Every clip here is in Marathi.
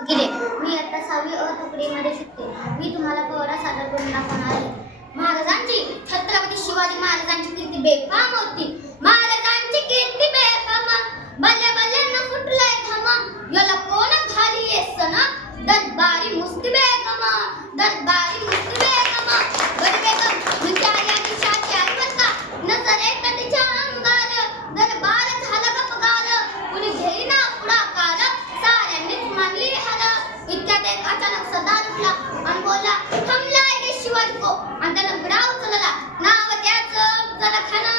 मी आता 6वी अ तुकडीमध्ये शिकते. मी तुम्हाला पोवाडा सादर करून दाखवणार आहे. महाराजांची, छत्रपती शिवाजी महाराजांची कीर्ती बेफाम होती. महाराजांची कीर्ती बेफाम, बल्ले बल्ले न फुटलाय घम, याला कोण खाली येसन, दरबारी मुस्ती बेगम, दरबारी मुस्ती बेगम, बरी बेगम म्हणजे आयाची शाची आई बरका, नजर येत तिच्या अंगार, दरबार झाला गपगार, कुणी घेई ना पुढाकार, साऱ्यांनीच मानली हार. इतक्यात एक अचानक सरदार उठला आणि बोलला, हमला आहे शिवाजी को, आणि त्यानं घोडा उचलला. नाव त्याचं जलखाना.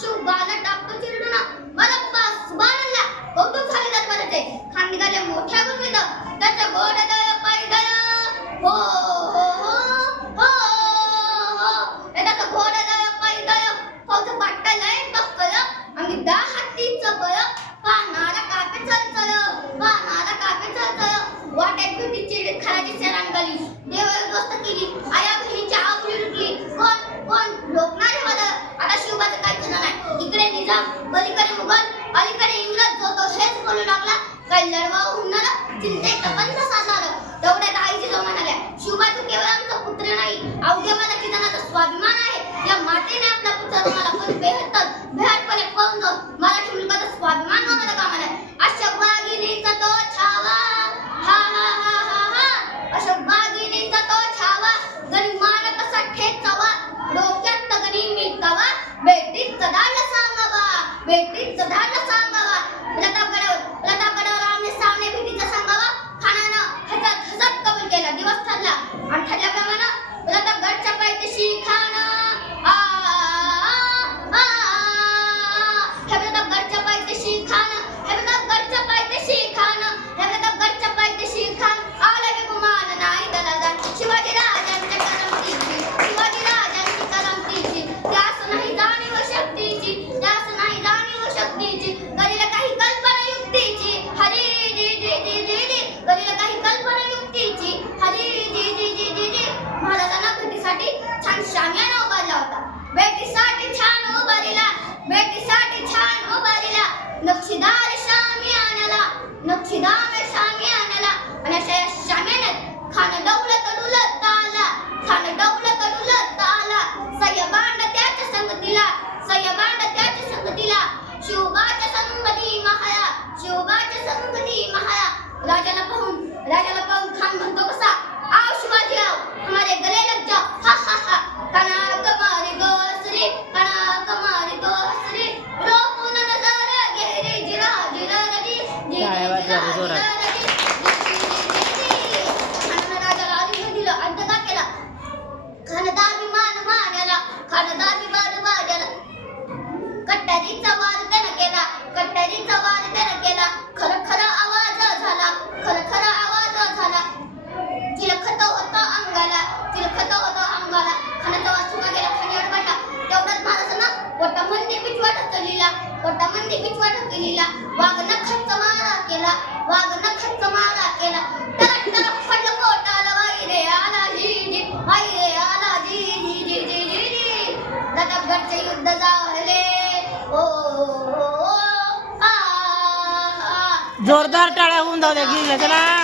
शिवबाला टाकतो चिरडून बरप्पा सुभानल्ला. कौतुक झाले दरबाराचे. खान निघाले मोठ्या गुणविद, त्याच्या घोडदळ पायदळ. हो हो हो हो, त्याचं घोडदळ पायदळ, फौज पाटलय बक्कळ, आणि 10 हत्तीचं बळ, पाहणारा कापे चलचल, पाहणारा कापे चलचल. वाटेत भीतीची खाराची सेरांगली, देवाला दोस्त केली, आया बहिणीची आबरूई लुटली. कोण लोकणारे वादळ. आता शिवबाचं काही खरं नाही. इकडे निजाम, पलीकडे मुघल, अलीकडे इंग्रज, जो तो हेच बोलू लागला. काही लढवा उडणार, चिंतेत बंद साधणार. तेवढ्यात आईची जो म्हणाल्या, शिवबा तू केवळ आमचा पुत्र नाही, अवघ्या माझा किदानाचा स्वाभिमान आहे. या मातेने आपला पुत्र तुम्हाला पण बेहडपणे पळून जाऊन मराठी मुलगाचा स्वाभिमान गमावला कामाला. अशोक वाघिणीचा तो छावा, हा हा हा हा हा, अशोक वाघिणीचा तो छावा, गणिमान कसा ठेचावा, डोक्यात तगणी मिळतावा, बेटीच चढायला सांगावा, बेटीच चढायला सांगावा. प्रतापगडावर आमने सामने भेटीचा सांगावा. खानानं हसत कबूल केला. दिवस ठरला आणि ठरल्याप्रमाणे प्रतापगडच्या पायथ्याशी खान, हे प्रतापगडच्या पायथ्याशी खान, हे प्रतापगडच्या पायथ्याशी खान, हे प्रतापगडच्या पायथ्याशी खान. आला गुमान नाही दलाला, शिवाजी राजांच्या करमतीची, शिवाजी राजांची करमतीची. त्यास नाही जाणीव शक्तीची, त्यास नाही जाणीव शक्तीची. करील काही कल्पना युक्तीची, हरी जी जी जी जी जी, करील काही कल्पना युक्तीची, हरी जी जी जी जी जी. महाराजांना भेटीसाठी छान शामियाना उभारला होता. भेटीसाठी छान उभारला, भेटीसाठी छान उभारला. नक्षीदार शामियानाला, नक्षीदार शामियानाला. आणि अशा या शामियानात खान डौलत डुलत आला, खान डौलत डुलत आला. सय्यबांड त्याच्या संगतीला, सय्यबांड त्याच्या संगतीला. शिवबाच्या संगती महाया, शिवबाच्या संगती महाया. राजाला पाहून खान म्हणतो कसा, आओ शिवाजी आओ, हमारे गले लग जाओ, हा हा हा. कना कमारी गोसरी, कना कमारी गोसरी, रोपून नजर गेरी, जिरा जिरा रजी, जिरा जिरा रजी. राजाला आलिंगन दिलं, अंतका केला. खानदाभिमान मानला, खानदाभिमान मानला. कट्यारीचा वार त्यानं केला, कट्यारीचा वार त्यानं केला. खरखर आवाज झाला, खरखर आवाज झाला. चिलखत होतं अंगाला, चिलखत होतं अंगाला. खानाचा वाज चुका गेला, खाली अडवाटा. तेवढ्यात महाराजांना पोटामध्ये पिछवा ढकललीला, पोटामध्ये पिछवा ढकललीला. वाघनं खच्च मारा केला, वाघनं खच्च मारा केला. तरक तरक पडलं पोटाला, वाई रे आला जी जी, वाई रे आला जी जी जी जी जी जी. प्रतापगडचे युद्ध झाले. ओ जोरदार टाळ्या होऊन जाऊ द्या. चला.